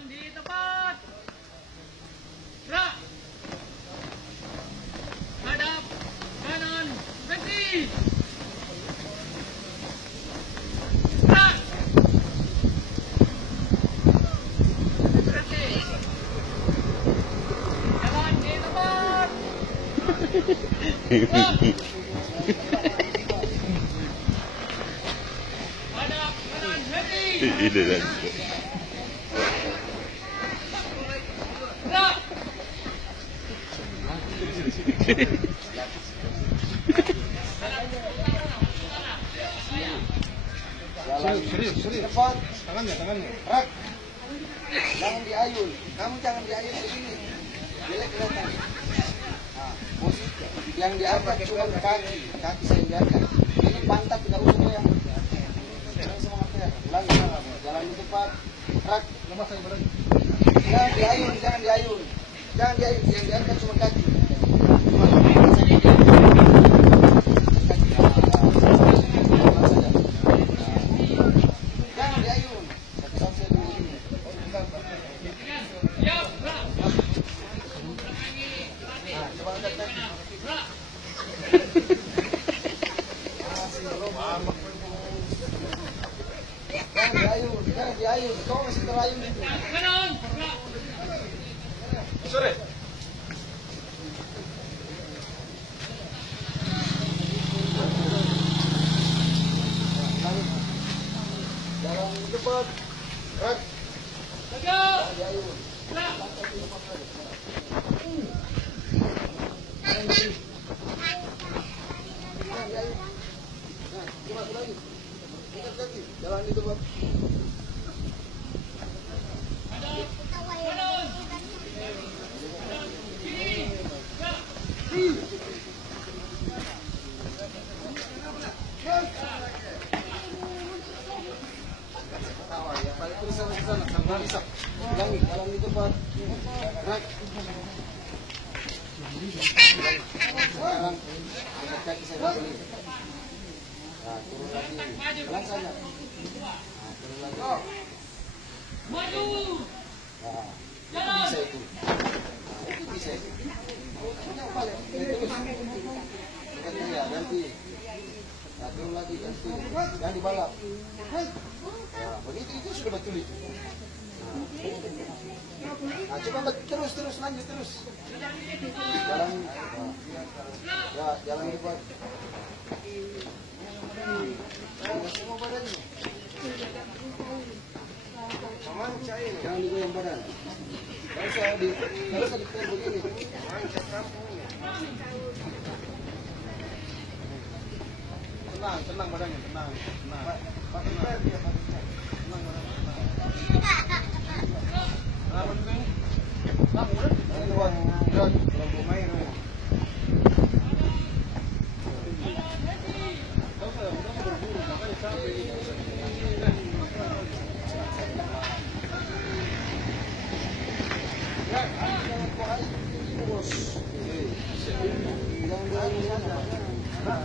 Di tempat. Gerak. Hadap kanan. Berhenti. Gerak. Berhenti. Jalan di tempat. Gerak. Hadap kanan. Berhenti. Serius. Cepat. Tangannya. Gerak. Jangan diayun. Kamu jangan diayun begini. Jelek kelihatan. Nah, posisi yang diangkat cuma kaki saya biarkan. Ini pantat tidak usah yang. Jangan semangat ya. Ulangi. Jalan di tempat. Gerak. Lemas saya berani. Jangan diayun. Yang diangkat cuma kaki. Jangan diayun. Satu saya dulu ini. Nah, coba angkat kaki. Jangan diayun. Kau masih terayun itu. Kanan. Sore. Jalan cepat. Gerak. Tegak. Jangan diayun. Gerak. Jangan diayun. Nah, cuma satu lagi. Angkat kaki. Jalan di tempat. Kanan. Kiri. Gerak. Ketawa ya. Balik terus sana ke sana. Sampai bisa. Ulangi. Jalan di tempat. Gerak. Sekarang angkat kaki saya kembali. Nah, turun lagi. Pelan saja. Nah, turun lagi. Maju. Nah, Jalan. bisa itu. Nah, itu bisa itu. Jangan balik. Terus. Angkat dia, ganti. Nah, turun lagi, ganti. Jangan dibalap. Nah, begitu itu sudah betul itu. Nah, coba terus lanjut terus. Jalan. Ya, jalan cepat. Semua badannya. Jangan digoyang badan. Kalau saya ditekan begini. Tenang badannya, tenang. Pak, tenang. Tenang badannya, tenang. Kenapa juga ini? Lama udah? Gerak. Kalau main. Udah berburu, makanya capek ini. Jangan diayun sana.